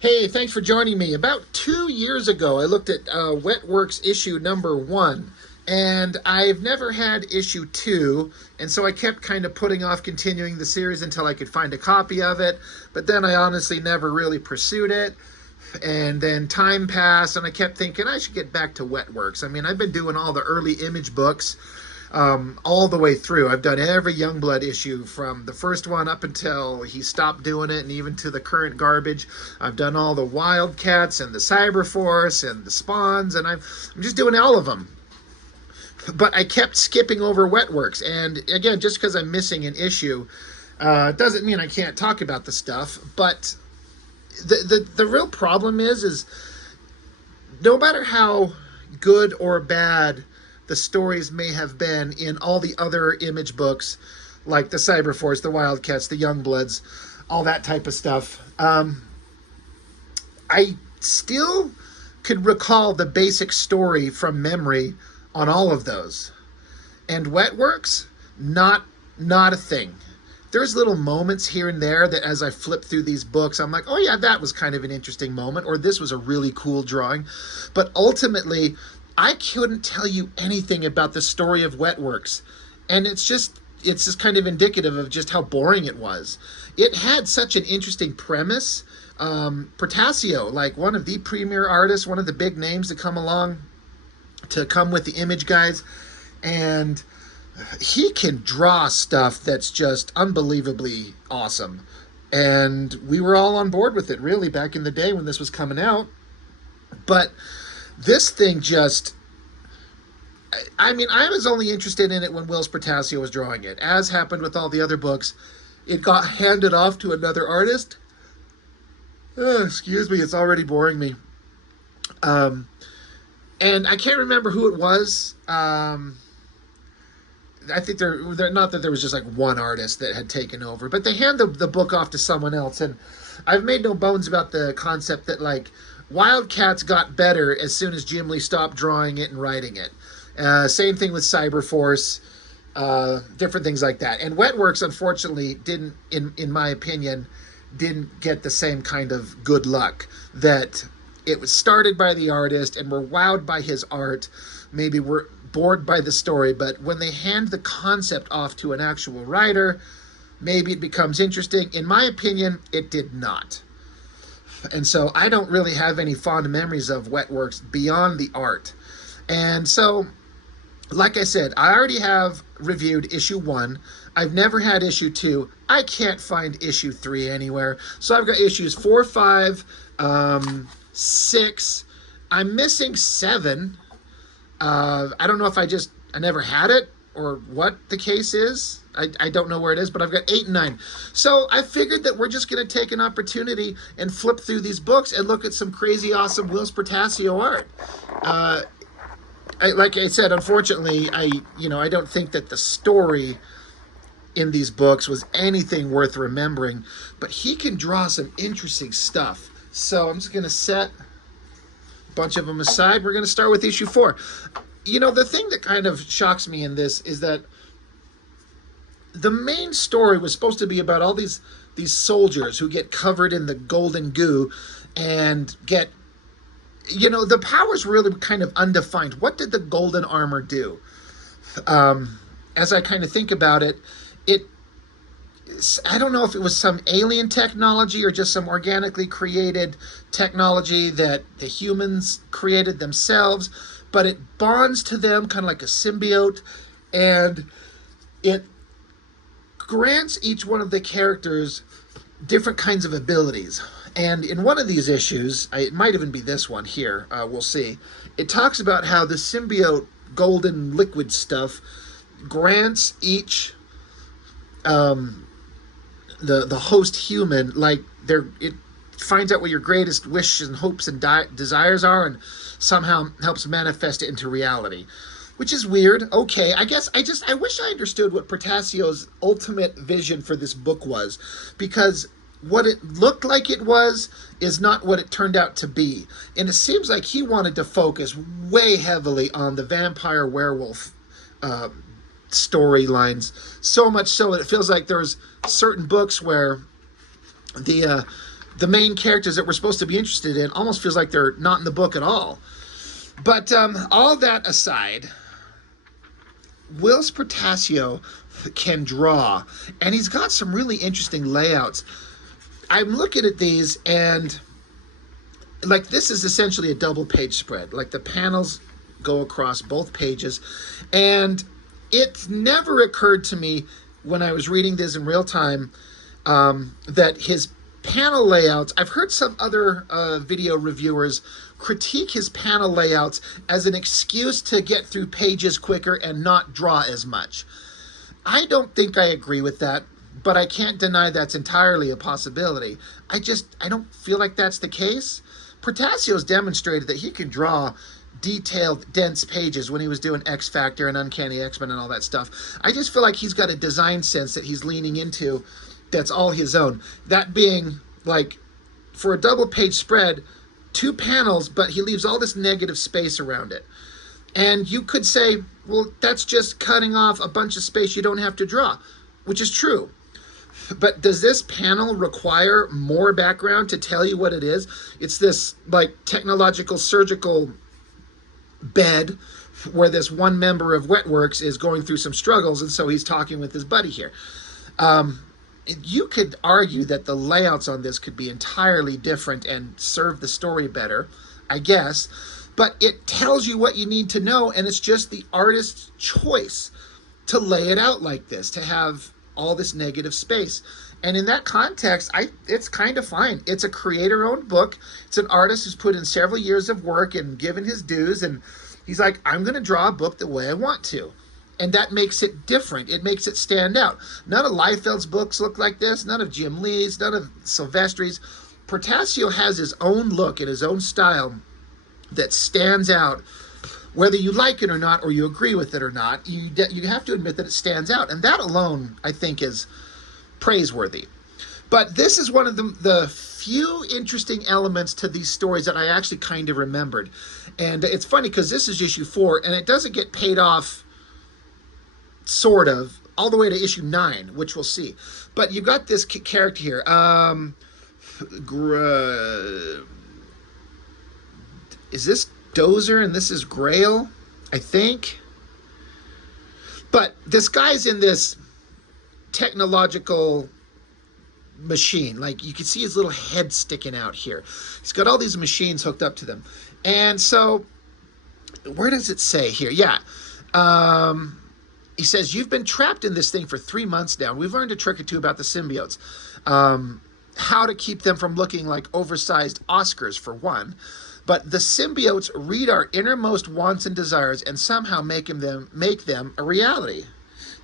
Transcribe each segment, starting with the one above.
Hey, thanks for joining me. About 2 years ago, I looked at WETWORKS issue number 1, and I've never had issue 2, and so I kept kind of putting off continuing the series until I could find a copy of it, but then I honestly never really pursued it. And then time passed, and I kept thinking I should get back to WETWORKS. I mean, I've been doing all the early image books all the way through. I've done every Youngblood issue from the first one up until he stopped doing it, and even to the current garbage. I've done all the Wildcats and the Cyberforce and the Spawns, and I'm just doing all of them. But I kept skipping over WETWORKS, and again, just because I'm missing an issue doesn't mean I can't talk about the stuff. But the real problem is no matter how good or bad the stories may have been in all the other image books, like the Cyberforce, the Wildcats, the Youngbloods, all that type of stuff, I still could recall the basic story from memory on all of those. And WETWORKS, not a thing. There's little moments here and there that as I flip through these books, I'm like, oh yeah, that was kind of an interesting moment, or this was a really cool drawing. But ultimately, I couldn't tell you anything about the story of WETWORKS. And it's just kind of indicative of just how boring it was. It had such an interesting premise. Portasio, like one of the premier artists, one of the big names to come with the image guys, and he can draw stuff that's just unbelievably awesome. And we were all on board with it, really, back in the day when this was coming out. But this thing just... I mean, I was only interested in it when Whilce Portasio was drawing it. As happened with all the other books, it got handed off to another artist. Excuse me, it's already boring me. And I can't remember who it was. I think they're not that there was just like one artist that had taken over, but they hand the book off to someone else. And I've made no bones about the concept that like Wildcats got better as soon as Jim Lee stopped drawing it and writing it. Same thing with Cyberforce, different things like that. And WETWORKS, unfortunately, didn't, in my opinion, didn't get the same kind of good luck. That it was started by the artist and we're wowed by his art. Maybe we're bored by the story, but when they hand the concept off to an actual writer, maybe it becomes interesting. In my opinion, it did not. And so I don't really have any fond memories of WETWORKS beyond the art. And so, like I said, I already have reviewed issue 1. I've never had issue 2. I can't find issue 3 anywhere. So I've got issues 4, 5, 6. I'm missing 7. I don't know if I never had it or what the case is. I don't know where it is, but I've got 8 and 9. So I figured that we're just going to take an opportunity and flip through these books and look at some crazy awesome Whilce Portasio art. Like I said, unfortunately, I don't think that the story in these books was anything worth remembering, but he can draw some interesting stuff. So I'm just going to set a bunch of them aside. We're going to start with issue 4. The thing that kind of shocks me in this is that the main story was supposed to be about all these soldiers who get covered in the golden goo and get... the powers were really kind of undefined. What did the golden armor do? As I kind of think about it, I don't know if it was some alien technology or just some organically created technology that the humans created themselves, but it bonds to them kind of like a symbiote, and it grants each one of the characters different kinds of abilities. And in one of these issues, it might even be this one here, we'll see, it talks about how the symbiote golden liquid stuff grants each the host human, like it finds out what your greatest wishes and hopes and desires are and somehow helps manifest it into reality. Which is weird. Okay, I guess I wish I understood what Portasio's ultimate vision for this book was, because what it looked like it was is not what it turned out to be. And it seems like he wanted to focus way heavily on the vampire werewolf storylines, so much so that it feels like there's certain books where the the main characters that we're supposed to be interested in almost feels like they're not in the book at all. But all that aside, Whilce Portacio can draw, and he's got some really interesting layouts. I'm looking at these, and like this is essentially a double page spread. Like the panels go across both pages, and it never occurred to me when I was reading this in real time that his panel layouts, I've heard some other video reviewers critique his panel layouts as an excuse to get through pages quicker and not draw as much. I don't think I agree with that, but I can't deny that's entirely a possibility. I don't feel like that's the case. Portacio's demonstrated that he can draw detailed, dense pages when he was doing X Factor and Uncanny X-Men and all that stuff. I just feel like he's got a design sense that he's leaning into that's all his own. That being, like, for a double page spread, 2 panels, but he leaves all this negative space around it. And you could say, well, that's just cutting off a bunch of space you don't have to draw, which is true. But does this panel require more background to tell you what it is? It's this, like, technological surgical bed where this one member of WETWORKS is going through some struggles, and so he's talking with his buddy here. You could argue that the layouts on this could be entirely different and serve the story better, I guess, but it tells you what you need to know, and it's just the artist's choice to lay it out like this, to have all this negative space. And in that context, it's kind of fine. It's a creator-owned book. It's an artist who's put in several years of work and given his dues, and he's like, I'm going to draw a book the way I want to. And that makes it different. It makes it stand out. None of Liefeld's books look like this. None of Jim Lee's. None of Silvestri's. Portacio has his own look and his own style that stands out. Whether you like it or not, or you agree with it or not, you have to admit that it stands out. And that alone, I think, is praiseworthy. But this is one of the few interesting elements to these stories that I actually kind of remembered. And it's funny because this is issue 4, and it doesn't get paid off, sort of, all the way to issue 9, which we'll see. But you've got this character here. Is this Dozer and this is Grail, I think? But this guy's in this technological machine. Like, you can see his little head sticking out here. He's got all these machines hooked up to them. And so, where does it say here? Yeah. He says, you've been trapped in this thing for 3 months now. We've learned a trick or two about the symbiotes. How to keep them from looking like oversized Oscars, for one. But the symbiotes read our innermost wants and desires and somehow make them a reality.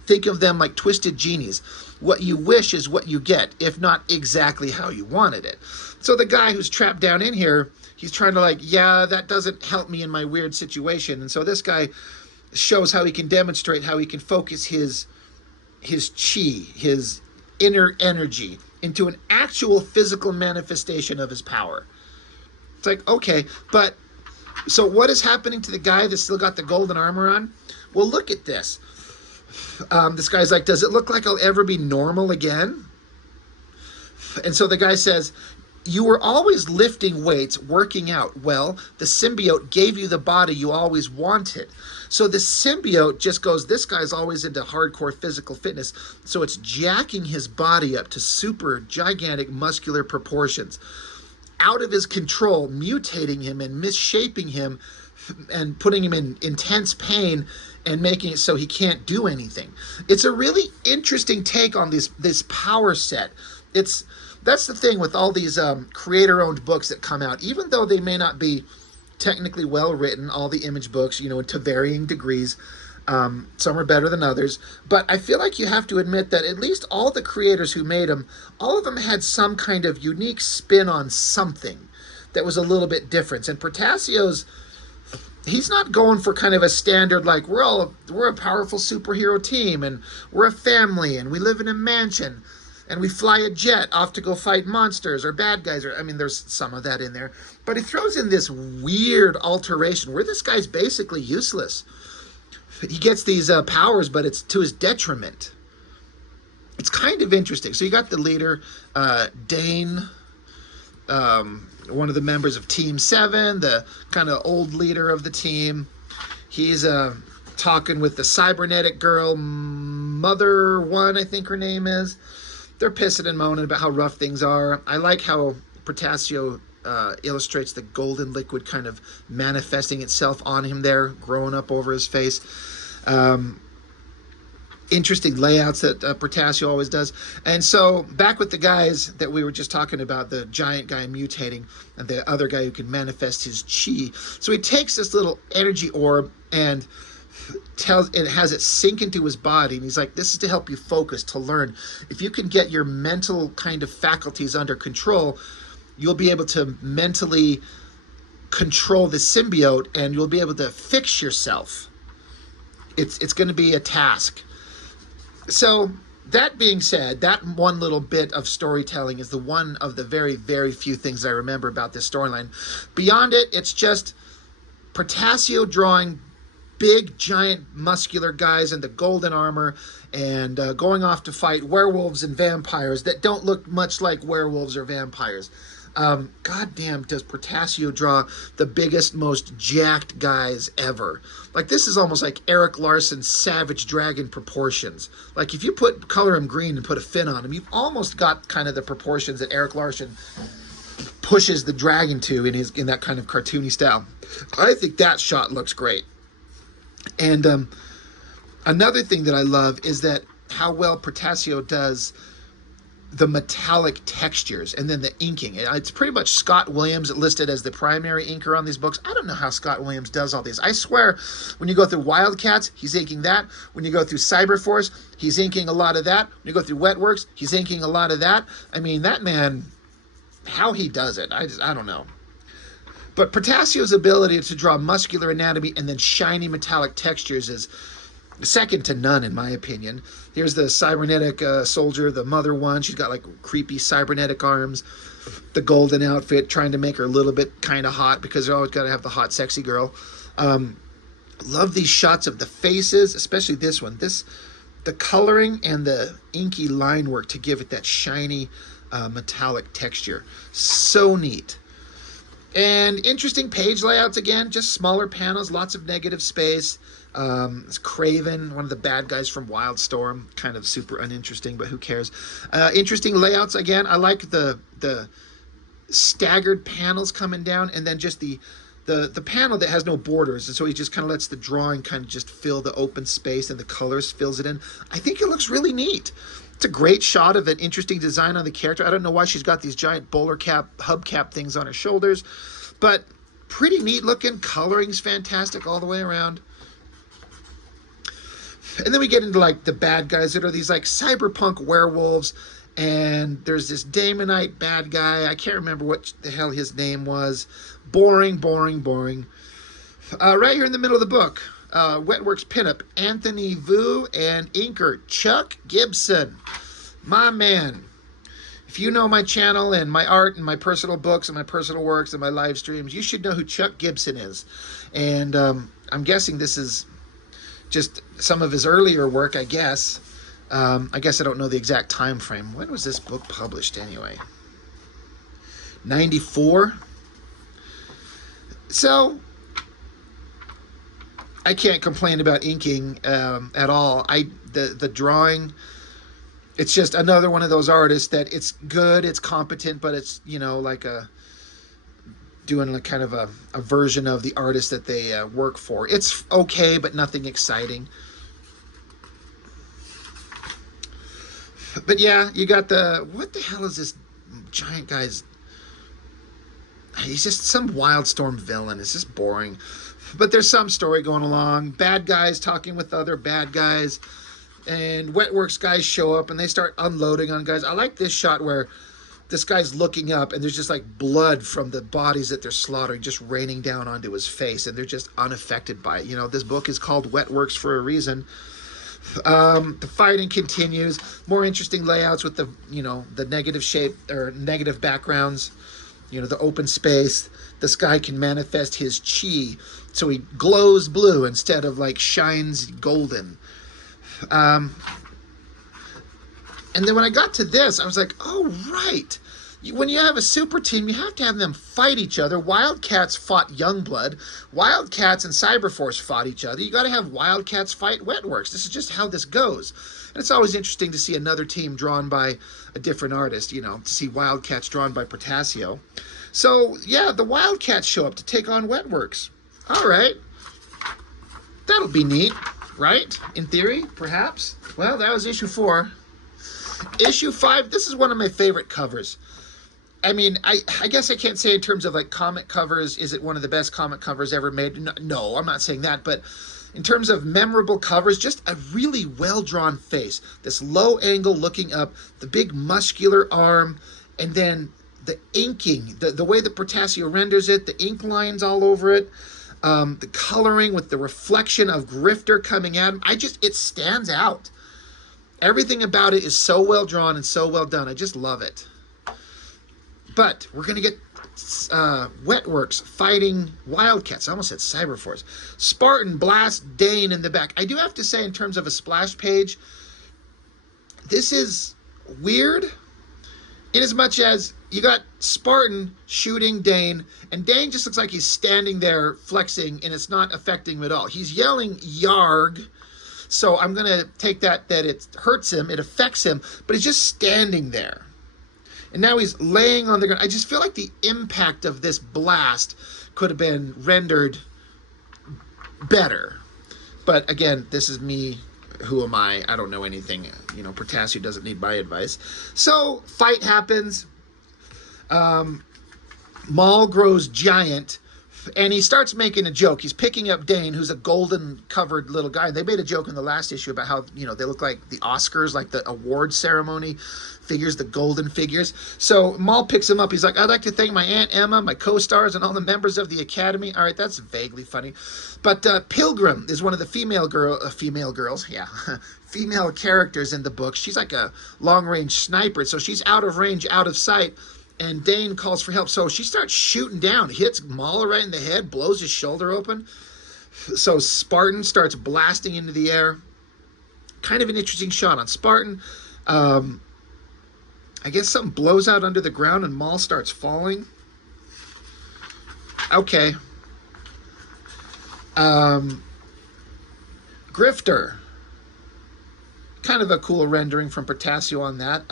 Think of them like twisted genies. What you wish is what you get, if not exactly how you wanted it. So the guy who's trapped down in here, he's trying to like, yeah, that doesn't help me in my weird situation. And so this guy shows how he can demonstrate how he can focus his chi, his inner energy, into an actual physical manifestation of his power. It's like, okay, but so what is happening to the guy that's still got the golden armor on? Well, look at this. This guy's like, does it look like I'll ever be normal again? And so the guy says, you were always lifting weights, working out. Well, the symbiote gave you the body you always wanted. So the symbiote just goes, this guy's always into hardcore physical fitness. So it's jacking his body up to super gigantic muscular proportions, out of his control, mutating him and misshaping him and putting him in intense pain and making it so he can't do anything. It's a really interesting take on this power set. That's the thing with all these creator-owned books that come out. Even though they may not be technically well-written, all the Image books, to varying degrees, some are better than others. But I feel like you have to admit that at least all the creators who made them, all of them had some kind of unique spin on something that was a little bit different. And Portacio's, he's not going for kind of a standard, like, we're a powerful superhero team, and we're a family, and we live in a mansion, and we fly a jet off to go fight monsters or bad guys. Or, I mean, there's some of that in there. But he throws in this weird alteration where this guy's basically useless. He gets these powers, but it's to his detriment. It's kind of interesting. So you got the leader, Dane. one of the members of Team 7, the kind of old leader of the team. He's talking with the cybernetic girl, Mother One, I think her name is. They're pissing and moaning about how rough things are. I like how Portasio illustrates the golden liquid kind of manifesting itself on him there, growing up over his face. Interesting layouts that Portasio always does. And so back with the guys that we were just talking about, the giant guy mutating and the other guy who can manifest his chi. So he takes this little energy orb and has it sink into his body, and he's like, this is to help you focus, to learn. If you can get your mental kind of faculties under control, you'll be able to mentally control the symbiote, and you'll be able to fix yourself. It's going to be a task. So that being said, that one little bit of storytelling is the one of the very, very few things I remember about this storyline. Beyond it, it's just Portasio drawing big, giant, muscular guys in the golden armor and going off to fight werewolves and vampires that don't look much like werewolves or vampires. Goddamn, does Portasio draw the biggest, most jacked guys ever. Like, this is almost like Eric Larson's Savage Dragon proportions. Like, if you color him green and put a fin on him, you've almost got kind of the proportions that Eric Larson pushes the dragon to in that kind of cartoony style. I think that shot looks great. And another thing that I love is that how well Portasio does the metallic textures and then the inking. It's pretty much Scott Williams listed as the primary inker on these books. I don't know how Scott Williams does all these. I swear, when you go through Wildcats, he's inking that. When you go through Cyberforce, he's inking a lot of that. When you go through WETWORKS, he's inking a lot of that. I mean, that man, how he does it, I don't know. But Portasio's ability to draw muscular anatomy and then shiny metallic textures is second to none, in my opinion. Here's the cybernetic soldier, the Mother One. She's got like creepy cybernetic arms. The golden outfit, trying to make her a little bit kind of hot because they're always got to have the hot, sexy girl. Love these shots of the faces, especially this one. The coloring and the inky line work to give it that shiny metallic texture. So neat. And interesting page layouts again, just smaller panels, lots of negative space. It's Craven, one of the bad guys from Wildstorm, kind of super uninteresting, but who cares? Interesting layouts again. I like the staggered panels coming down, and then just the panel that has no borders, and so he just kind of lets the drawing kind of just fill the open space, and the colors fills it in. I think it looks really neat. It's a great shot of an interesting design on the character. I don't know why she's got these giant bowler cap, hubcap things on her shoulders, but pretty neat looking. Coloring's fantastic all the way around. And then we get into like the bad guys that are these like cyberpunk werewolves, and there's this Damonite bad guy. I can't remember what the hell his name was. Boring, boring, boring. Right here in the middle of the book, WETWORKS pinup, Anthony Vu and inker Chuck Gibson. My man. If you know my channel and my art and my personal books and my personal works and my live streams, you should know who Chuck Gibson is. And I'm guessing this is just some of his earlier work, I guess. I guess I don't know the exact time frame. When was this book published anyway? 94? So I can't complain about inking at all. The drawing, it's just another one of those artists that it's good, it's competent, but it's, you know, like doing a kind of a version of the artist that they work for. It's okay, but nothing exciting. But yeah, you got what the hell is this giant guy's? He's just some Wildstorm villain. It's just boring. But there's some story going along. Bad guys talking with other bad guys. And WETWORKS guys show up and they start unloading on guys. I like this shot where this guy's looking up and there's just like blood from the bodies that they're slaughtering just raining down onto his face, and they're just unaffected by it. You know, this book is called WETWORKS for a reason. The fighting continues. More interesting layouts with the, you know, the negative shape or negative backgrounds. You know, the open space. This guy can manifest his chi, so he glows blue instead of like shines golden. And then when I got to this, I was like, oh, right. when you have a super team, you have to have them fight each other. Wildcats fought Youngblood. Wildcats and Cyberforce fought each other. You got to have Wildcats fight Wetworks. This is just how this goes. And it's always interesting to see another team drawn by a different artist, you know, to see Wildcats drawn by Portasio. So, yeah, the Wildcats show up to take on Wetworks. All right. That'll be neat, right? In theory, perhaps. Well, that was issue 4. Issue 5, this is one of my favorite covers. I mean, I guess I can't say in terms of like comic covers, is it one of the best comic covers ever made? No, I'm not saying that, but in terms of memorable covers, just a really well-drawn face. This low angle looking up, the big muscular arm, and then the inking, the way that Portasio renders it, the ink lines all over it, the coloring with the reflection of Grifter coming at him. It stands out. Everything about it is so well drawn and so well done. I just love it. But we're going to get Wetworks fighting Wildcats. I almost said Cyberforce. Spartan blast Dane in the back. I do have to say, in terms of a splash page, this is weird in as much as you got Spartan shooting Dane, and Dane just looks like he's standing there flexing, and it's not affecting him at all. He's yelling Yarg, so I'm going to take that it hurts him, it affects him, but he's just standing there. And now he's laying on the ground. I just feel like the impact of this blast could have been rendered better. But again, this is me. Who am I? I don't know anything. You know, Portasio doesn't need my advice. So, fight happens. Maul grows giant, and he starts making a joke. He's picking up Dane, who's a golden-covered little guy. They made a joke in the last issue about how, you know, they look like the Oscars, like the award ceremony figures, the golden figures. So Maul picks him up. He's like, I'd like to thank my Aunt Emma, my co-stars, and all the members of the Academy. All right, that's vaguely funny. But Pilgrim is one of the female girls, yeah, female characters in the book. She's like a long-range sniper, so she's out of range, out of sight, and Dane calls for help. So she starts shooting down, hits Maul right in the head, blows his shoulder open. So Spartan starts blasting into the air. Kind of an interesting shot on Spartan. I guess something blows out under the ground and Maul starts falling. Okay. Grifter. Kind of a cool rendering from Portasio on that.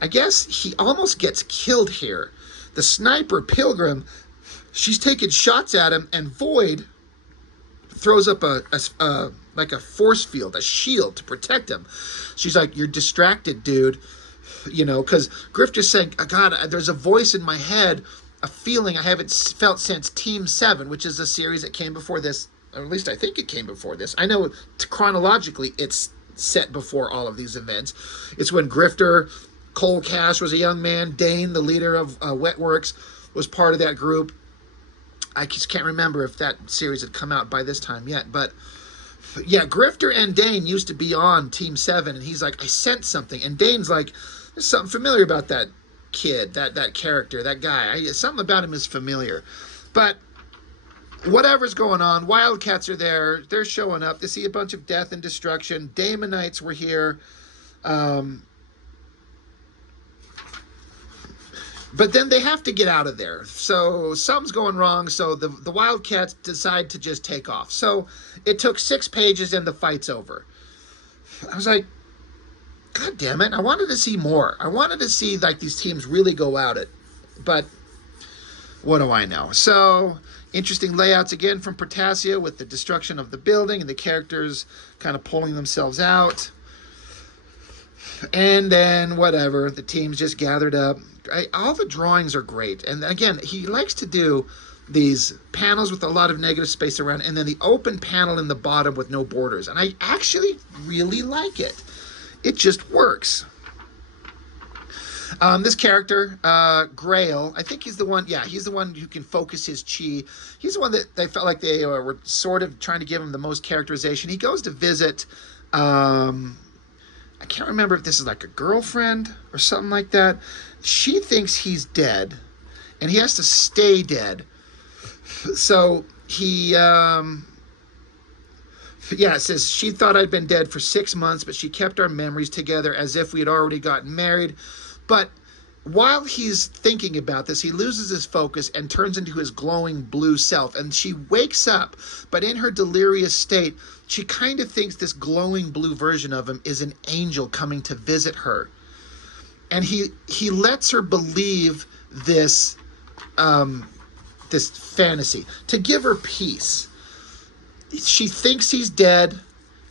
I guess he almost gets killed here. The sniper, Pilgrim, she's taking shots at him, and Void throws up like a force field, a shield to protect him. She's like, you're distracted, dude. You know, because Grifter's saying, oh, God, there's a voice in my head, a feeling I haven't felt since Team 7, which is a series that came before this, or at least I think it came before this. I know chronologically it's set before all of these events. It's when Grifter, Cole Cash was a young man, Dane, the leader of Wetworks, was part of that group. I just can't remember if that series had come out by this time yet, but yeah, Grifter and Dane used to be on Team 7, and he's like, I sensed something, and Dane's like, there's something familiar about that kid, that character, that guy. Something about him is familiar. But whatever's going on, Wildcats are there. They're showing up. They see a bunch of death and destruction. Daemonites were here. But then they have to get out of there. So something's going wrong. So the Wildcats decide to just take off. So it took 6 pages and the fight's over. I was like, God damn it, I wanted to see more. I wanted to see like these teams really go at it. But what do I know? So interesting layouts again from Portasio with the destruction of the building and the characters kind of pulling themselves out. And then whatever, the teams just gathered up. All the drawings are great. And again, he likes to do these panels with a lot of negative space around, and then the open panel in the bottom with no borders. And I actually really like it. It just works. This character, Grail, I think he's the one, yeah, he's the one who can focus his chi. He's the one that they felt like they were sort of trying to give him the most characterization. He goes to visit, I can't remember if this is like a girlfriend or something like that. She thinks he's dead, and he has to stay dead. So he, yeah, it says, she thought I'd been dead for 6 months, but she kept our memories together as if we had already gotten married. But while he's thinking about this, he loses his focus and turns into his glowing blue self. And she wakes up, but in her delirious state, she kind of thinks this glowing blue version of him is an angel coming to visit her. And he lets her believe this this fantasy to give her peace. She thinks he's dead,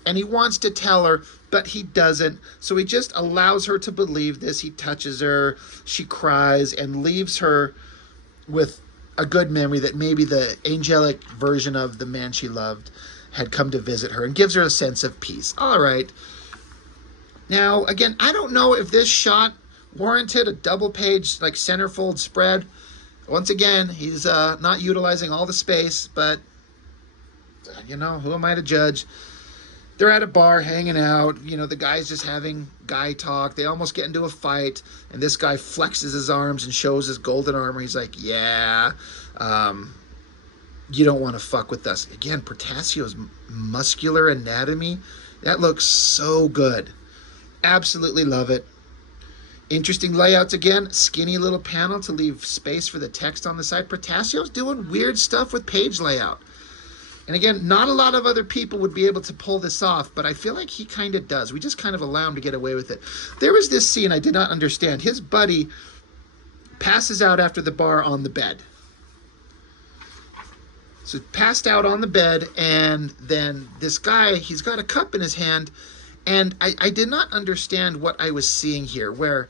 and he wants to tell her, but he doesn't. So he just allows her to believe this. He touches her, she cries, and leaves her with a good memory that maybe the angelic version of the man she loved had come to visit her, and gives her a sense of peace. All right. Now, again, I don't know if this shot warranted a double-page, like, centerfold spread. Once again, he's not utilizing all the space, but, you know, who am I to judge? They're at a bar hanging out. You know, the guy's just having guy talk. They almost get into a fight, and this guy flexes his arms and shows his golden armor. He's like, yeah, you don't want to fuck with us. Again, Portassio's muscular anatomy, that looks so good. Absolutely love it. Interesting layouts again. Skinny little panel to leave space for the text on the side. Portassio's doing weird stuff with page layout. And again, not a lot of other people would be able to pull this off, but I feel like he kind of does. We just kind of allow him to get away with it. There was this scene I did not understand. His buddy passes out after the bar on the bed. So passed out on the bed, and then this guy, he's got a cup in his hand, and I did not understand what I was seeing here, where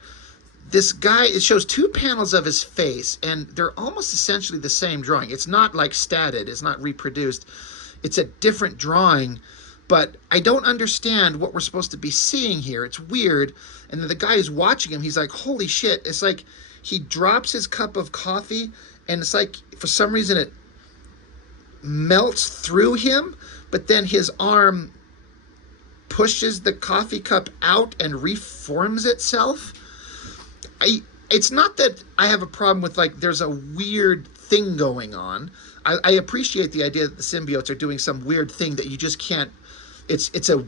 this guy, it shows two panels of his face, and they're almost essentially the same drawing. It's not like statted, it's not reproduced. It's a different drawing, but I don't understand what we're supposed to be seeing here. It's weird. And then the guy who's watching him, he's like, holy shit. It's like he drops his cup of coffee, and it's like, for some reason, it melts through him, but then his arm pushes the coffee cup out and reforms itself. It's not that I have a problem with, like, there's a weird thing going on. I appreciate the idea that the symbiotes are doing some weird thing that you just can't, it's a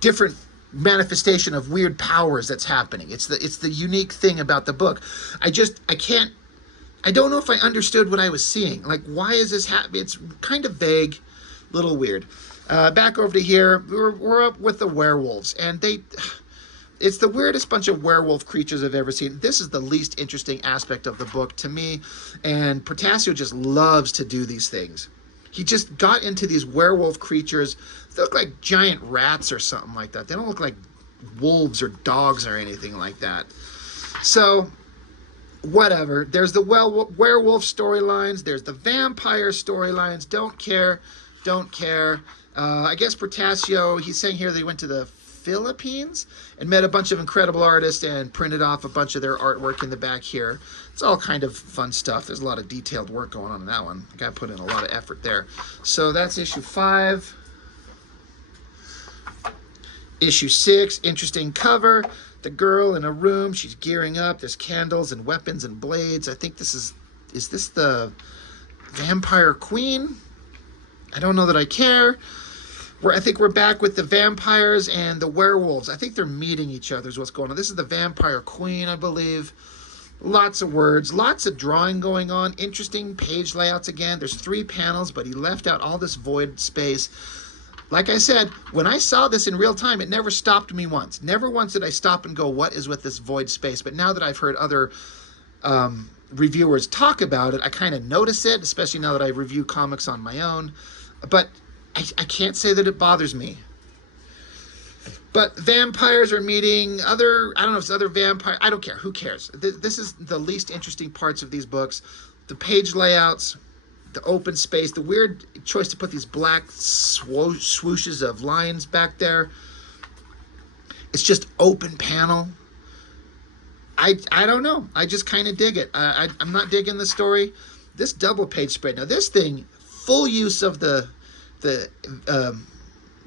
different manifestation of weird powers that's happening. It's the unique thing about the book. I don't know if I understood what I was seeing. Like, why is this happening? It's kind of vague, little weird. Back over to here, we're up with the werewolves, and it's the weirdest bunch of werewolf creatures I've ever seen. This is the least interesting aspect of the book to me, and Portassio just loves to do these things. He just got into these werewolf creatures. They look like giant rats or something like that. They don't look like wolves or dogs or anything like that. So, whatever. There's the werewolf storylines. There's the vampire storylines. Don't care. I guess Portassio, he's saying here they went to the Philippines and met a bunch of incredible artists and printed off a bunch of their artwork in the back here. It's all kind of fun stuff. There's a lot of detailed work going on in that one. The guy put in a lot of effort there. So that's issue 5. Issue 6, interesting cover. The girl in a room, she's gearing up. There's candles and weapons and blades. I think this is this the Vampire Queen? I don't know that I care. I think we're back with the vampires and the werewolves. I think they're meeting each other is what's going on. This is the Vampire Queen, I believe. Lots of words, lots of drawing going on. Interesting page layouts again. There's 3 panels, but he left out all this void space. Like I said, when I saw this in real time, it never stopped me once. Never once did I stop and go, what is with this void space? But now that I've heard other reviewers talk about it, I kind of notice it, especially now that I review comics on my own. But I can't say that it bothers me. But vampires are meeting I don't know if it's other vampire, I don't care, who cares? This is the least interesting parts of these books. The page layouts, the open space, the weird choice to put these black swooshes of lines back there. It's just open panel. I don't know. I just kind of dig it. I'm not digging the story. This double page spread. Now this thing, full use of the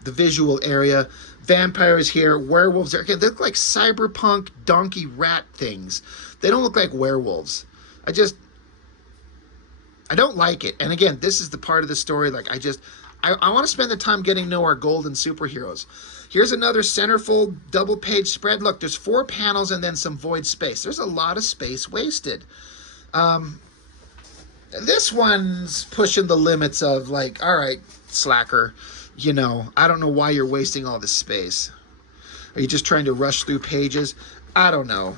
visual area. Vampires here, werewolves there. Again, they look like cyberpunk donkey rat things. They don't look like werewolves. I don't like it. And again, this is the part of the story, like, I want to spend the time getting to know our golden superheroes. Here's another centerfold double-page spread. Look, there's 4 panels and then some void space. There's a lot of space wasted. This one's pushing the limits of like, all right, slacker, you know, I don't know why you're wasting all this space. Are you just trying to rush through pages? I don't know.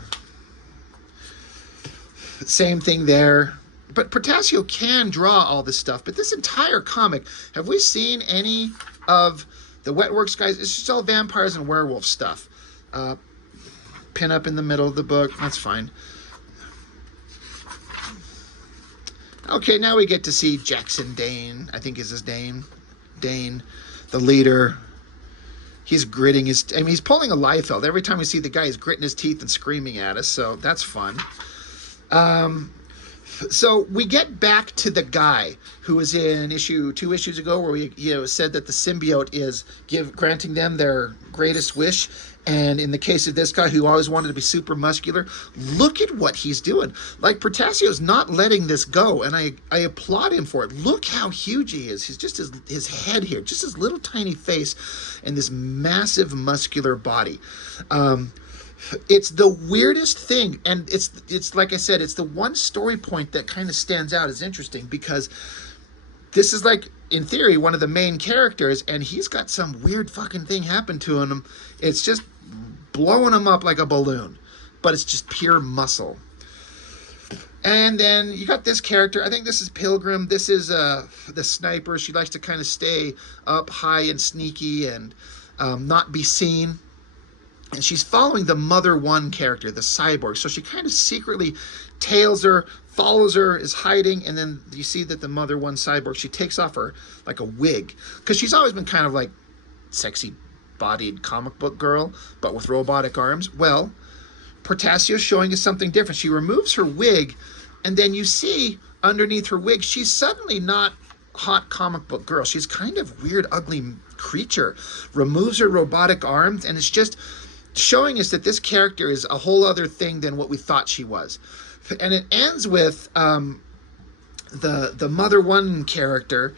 Same thing there. But Portasio can draw all this stuff. But this entire comic, have we seen any of the WETWORKS guys? It's just all vampires and werewolf stuff. Pin up in the middle of the book. That's fine. Okay, now we get to see Jackson Dane, I think is his name. Dane, the leader. He's gritting his... I mean, he's pulling a Liefeld. Every time we see the guy, he's gritting his teeth and screaming at us, so that's fun. So we get back to the guy who was in 2 issues ago where we said that the symbiote is granting them their greatest wish. And in the case of this guy who always wanted to be super muscular, look at what he's doing. Like, Portasio's not letting this go, and I applaud him for it. Look how huge he is. He's just his head here, just his little tiny face and this massive muscular body. It's the weirdest thing, and it's like I said, it's the one story point that kind of stands out as interesting, because this is like, in theory, one of the main characters, and he's got some weird fucking thing happen to him. It's just blowing him up like a balloon, but it's just pure muscle. And then you got this character. I think this is Pilgrim. This is the sniper. She likes to kind of stay up high and sneaky and not be seen. And she's following the Mother One character, the cyborg. So she kind of secretly tails her, follows her, is hiding, and then you see that the Mother One cyborg, she takes off her, like a wig. Because she's always been kind of like sexy-bodied comic book girl, but with robotic arms. Well, Portasio's showing us something different. She removes her wig, and then you see underneath her wig, she's suddenly not hot comic book girl. She's kind of weird, ugly creature. Removes her robotic arms, and it's just showing us that this character is a whole other thing than what we thought she was. And it ends with the Mother One character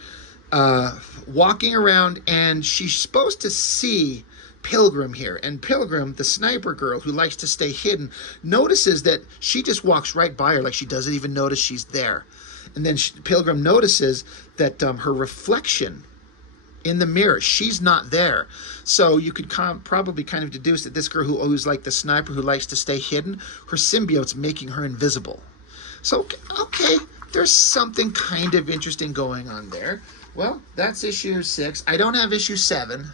walking around, and she's supposed to see Pilgrim here. And Pilgrim, the sniper girl who likes to stay hidden, notices that she just walks right by her, like she doesn't even notice she's there. And then Pilgrim notices that her reflection in the mirror, she's not there. So you could probably kind of deduce that this girl who's like the sniper who likes to stay hidden, her symbiote's making her invisible. So, okay, there's something kind of interesting going on there. Well, that's issue 6. I don't have issue 7.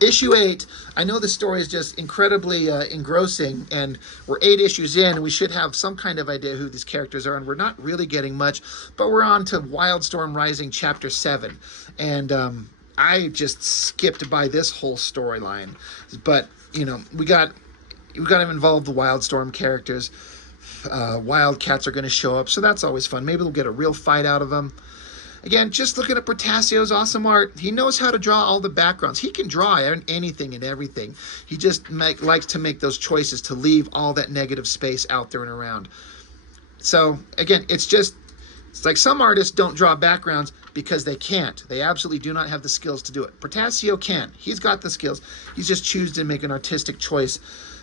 Issue 8, I know the story is just incredibly engrossing, and we're 8 issues in, and we should have some kind of idea who these characters are, and we're not really getting much, but we're on to Wildstorm Rising Chapter 7, and I just skipped by this whole storyline, but, you know, we got to involve the Wildstorm characters. Wildcats are going to show up, so that's always fun. Maybe we'll get a real fight out of them. Again, just looking at Portasio's awesome art. He knows how to draw all the backgrounds. He can draw anything and everything. He just likes to make those choices to leave all that negative space out there and around. So, again, it's like some artists don't draw backgrounds because they can't. They absolutely do not have the skills to do it. Portasio can. He's got the skills. He's just choosing to make an artistic choice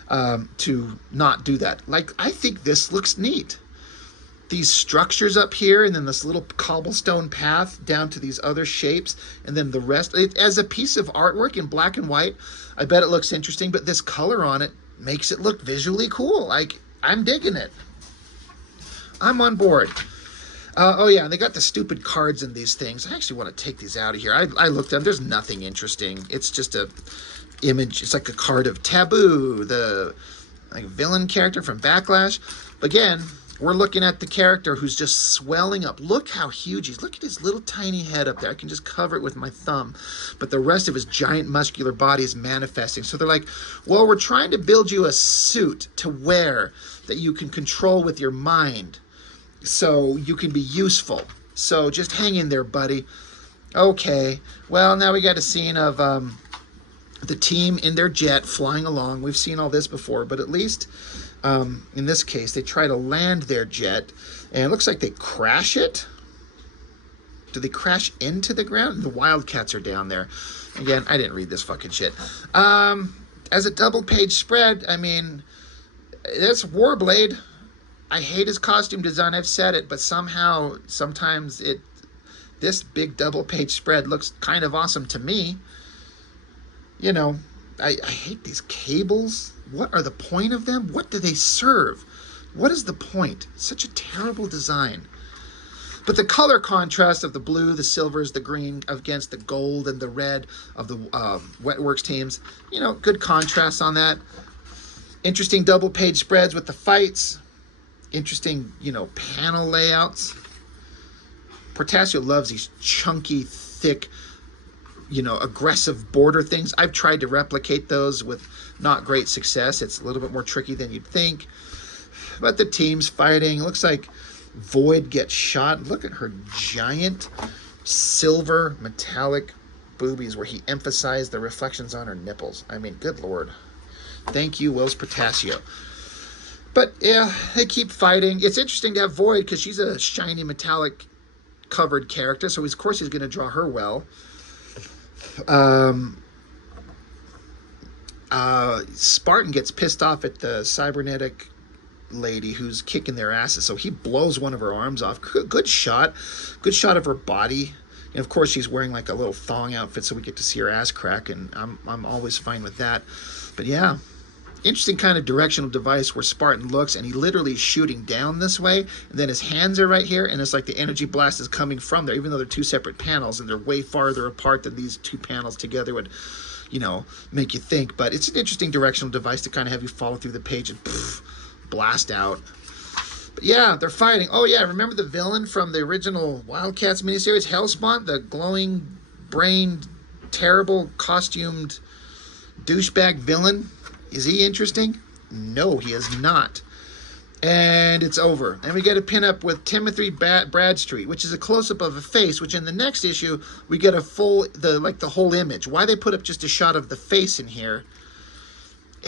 to not do that. Like, I think this looks neat. These structures up here, and then this little cobblestone path down to these other shapes, and then the rest. As a piece of artwork in black and white, I bet it looks interesting, but this color on it makes it look visually cool. Like, I'm digging it. I'm on board. Oh yeah, they got the stupid cards in these things. I actually want to take these out of here. I looked at them. There's nothing interesting. It's just a image. It's like a card of Taboo, the villain character from Backlash. Again, we're looking at the character who's just swelling up. Look how huge he is. Look at his little tiny head up there. I can just cover it with my thumb. But the rest of his giant muscular body is manifesting. So they're like, well, we're trying to build you a suit to wear that you can control with your mind so you can be useful. So just hang in there, buddy. Okay. Well, now we got a scene of the team in their jet flying along. We've seen all this before, but at least... in this case, they try to land their jet, and it looks like they crash it. Do they crash into the ground? The Wildcats are down there. Again, I didn't read this fucking shit. As a double-page spread, I mean, that's Warblade. I hate his costume design. I've said it, but somehow, sometimes this big double-page spread looks kind of awesome to me. You know, I hate these cables. What are the point of them? What do they serve? What is the point? Such a terrible design. But the color contrast of the blue, the silvers, the green against the gold and the red of the WETWORKS teams, you know, good contrast on that. Interesting double-page spreads with the fights. Interesting, you know, panel layouts. Portasio loves these chunky, thick, you know, aggressive border things. I've tried to replicate those with not great success. It's a little bit more tricky than you'd think. But the team's fighting. It looks like Void gets shot. Look at her giant silver metallic boobies where he emphasized the reflections on her nipples. I mean, good Lord. Thank you, Whilce Portasio. But yeah, they keep fighting. It's interesting to have Void because she's a shiny metallic covered character. So of course he's going to draw her well. Spartan gets pissed off at the cybernetic lady who's kicking their asses, so he blows one of her arms off. Good shot of her body, and of course she's wearing like a little thong outfit, so we get to see her ass crack, and I'm always fine with that. But yeah, interesting kind of directional device where Spartan looks and he literally is shooting down this way, and then his hands are right here, and it's like the energy blast is coming from there, even though they're two separate panels and they're way farther apart than these two panels together would, you know, make you think. But it's an interesting directional device to kind of have you follow through the page and blast out. But yeah, they're fighting. Oh yeah, remember the villain from the original Wildcats miniseries, Hellspawn, the glowing brained, terrible costumed douchebag villain? Is he interesting? No, he is not. And it's over. And we get a pinup with Timothy Bradstreet, which is a close-up of a face, which in the next issue we get a full, the whole image. Why they put up just a shot of the face in here?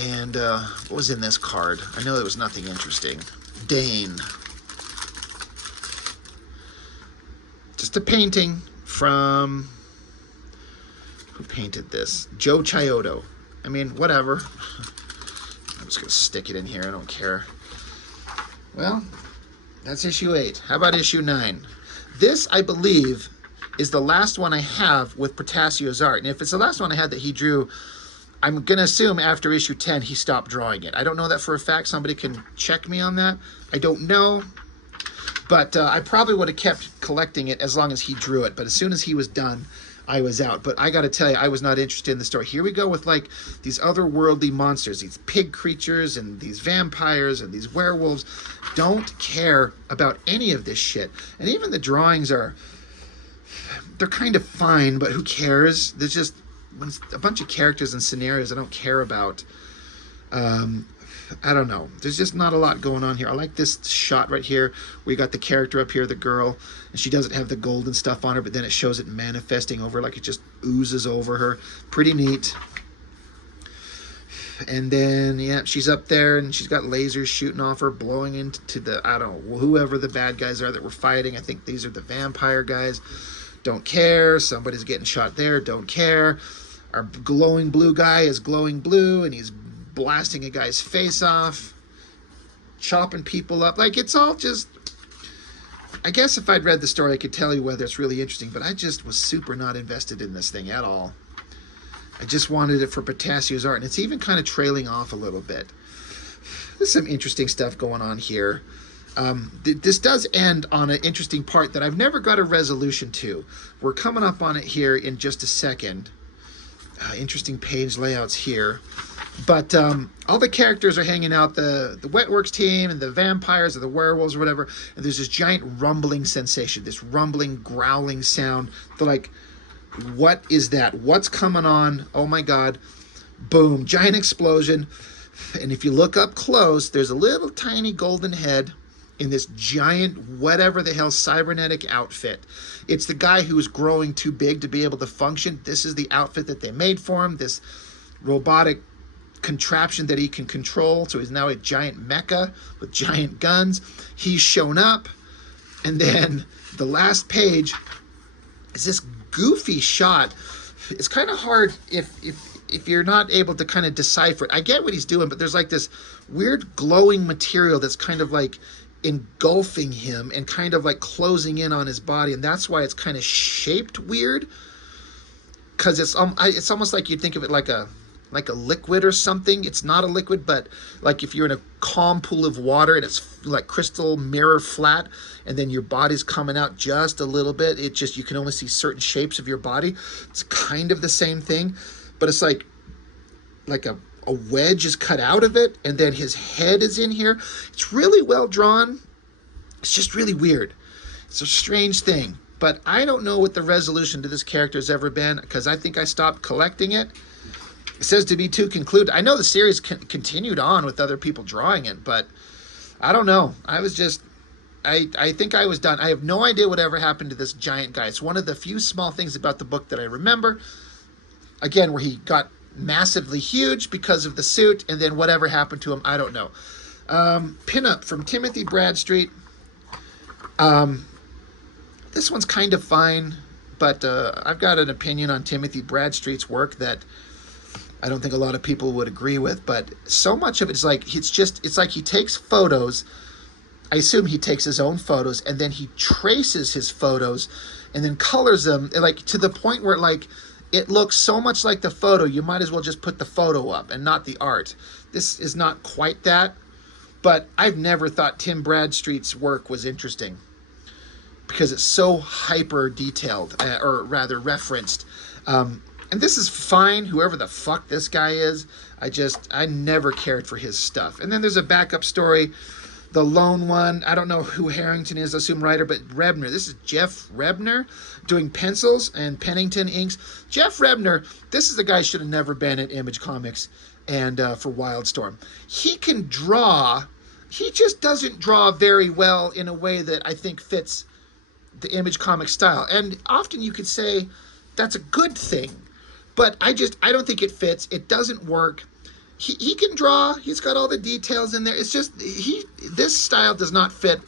And what was in this card? I know there was nothing interesting. Dane. Just a painting from... Who painted this? Joe Chiodo. I mean, whatever. I'm just going to stick it in here. I don't care. Well, that's issue 8. How about issue 9? This, I believe, is the last one I have with Portasio's art. And if it's the last one I had that he drew... I'm going to assume after issue 10 he stopped drawing it. I don't know that for a fact. Somebody can check me on that. I don't know. But I probably would have kept collecting it as long as he drew it. But as soon as he was done, I was out. But I got to tell you, I was not interested in the story. Here we go with like these otherworldly monsters, these pig creatures and these vampires and these werewolves. Don't care about any of this shit. And even the drawings are, they're kind of fine, but who cares? There's just a bunch of characters and scenarios I don't care about. I don't know. There's just not a lot going on here. I like this shot right here. We got the character up here, the girl, and she doesn't have the golden stuff on her, but then it shows it manifesting over, like it just oozes over her. Pretty neat. And then, yeah, she's up there, and she's got lasers shooting off her, blowing into the, I don't know, whoever the bad guys are that we're fighting. I think these are the vampire guys. Don't care. Somebody's getting shot there. Don't care. Our glowing blue guy is glowing blue, and he's blasting a guy's face off, chopping people up. Like, it's all just... I guess if I'd read the story, I could tell you whether it's really interesting, but I just was super not invested in this thing at all. I just wanted it for Portasio's art, and it's even kind of trailing off a little bit. There's some interesting stuff going on here. This does end on an interesting part that I've never got a resolution to. We're coming up on it here in just a second. Interesting page layouts here. But all the characters are hanging out, the WETWORKS team and the vampires or the werewolves or whatever, and there's this giant rumbling sensation, this rumbling, growling sound. They're like, what is that? What's coming on? Oh my God. Boom, giant explosion. And if you look up close, there's a little tiny golden head in this giant, whatever the hell, cybernetic outfit. It's the guy who's growing too big to be able to function. This is the outfit that they made for him, this robotic contraption that he can control. So he's now a giant mecha with giant guns. He's shown up, and then the last page, is this goofy shot. It's kind of hard if you're not able to kind of decipher it. I get what he's doing, but there's like this weird glowing material that's kind of like engulfing him and kind of like closing in on his body, and that's why it's kind of shaped weird. Because it's almost like you'd think of it like a liquid or something. It's not a liquid, but like if you're in a calm pool of water and it's like crystal mirror flat, and then your body's coming out just a little bit, it just, you can only see certain shapes of your body. It's kind of the same thing, but it's like a wedge is cut out of it, and then his head is in here. It's really well drawn. It's just really weird. It's a strange thing. But I don't know what the resolution to this character has ever been, because I think I stopped collecting it. It says to be to conclude. I know the series continued on with other people drawing it, but I don't know. I was just, I think I was done. I have no idea whatever happened to this giant guy. It's one of the few small things about the book that I remember. Again, where he got massively huge because of the suit, and then whatever happened to him, I don't know. Pinup from Timothy Bradstreet. This one's kind of fine, but I've got an opinion on Timothy Bradstreet's work that I don't think a lot of people would agree with, but so much of it is like, it's like he takes photos. I assume he takes his own photos, and then he traces his photos and then colors them, like to the point where like it looks so much like the photo, you might as well just put the photo up and not the art. This is not quite that, but I've never thought Tim Bradstreet's work was interesting, because it's so hyper detailed, or rather referenced. And this is fine, whoever the fuck this guy is. I never cared for his stuff. And then there's a backup story, the lone one. I don't know who Harrington is, I assume writer, but Rebner. This is Jeff Rebner doing pencils and Pennington inks. Jeff Rebner, this is the guy who should have never been at Image Comics and for Wildstorm. He can draw. He just doesn't draw very well in a way that I think fits the Image comic style, and often you could say that's a good thing, but I don't think it fits. It doesn't work. He can draw. He's got all the details in there. It's just this style does not fit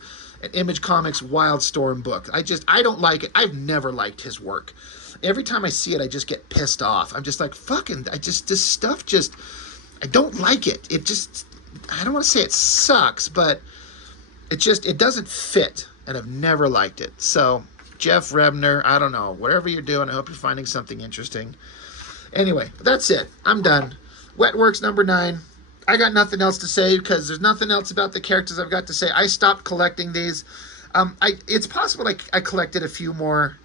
an Image Comics Wildstorm book. I don't like it. I've never liked his work. Every time I see it, I just get pissed off. I'm just like, fucking, this stuff just, I don't like it. It just, I don't want to say it sucks, but it doesn't fit. And I've never liked it. So, Jeff Rebner, I don't know. Whatever you're doing, I hope you're finding something interesting. Anyway, that's it. I'm done. WETWORKS number 9. I got nothing else to say, because there's nothing else about the characters I've got to say. I stopped collecting these. It's possible I collected a few more.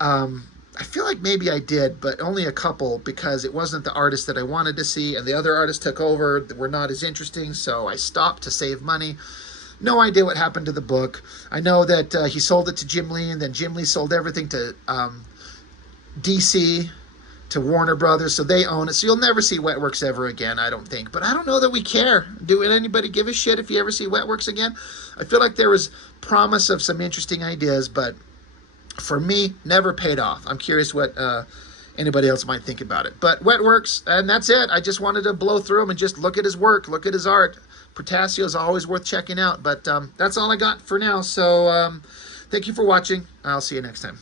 I feel like maybe I did, but only a couple, because it wasn't the artist that I wanted to see, and the other artists took over that were not as interesting, so I stopped to save money. No idea what happened to the book. I know that he sold it to Jim Lee, and then Jim Lee sold everything to DC, to Warner Brothers, so they own it. So you'll never see WETWORKS ever again, I don't think. But I don't know that we care. Do anybody give a shit if you ever see WETWORKS again? I feel like there was promise of some interesting ideas, but for me, never paid off. I'm curious what anybody else might think about it. But WETWORKS, and that's it. I just wanted to blow through them and just look at his work, look at his art. Portasio is always worth checking out, but that's all I got for now. So thank you for watching. I'll see you next time.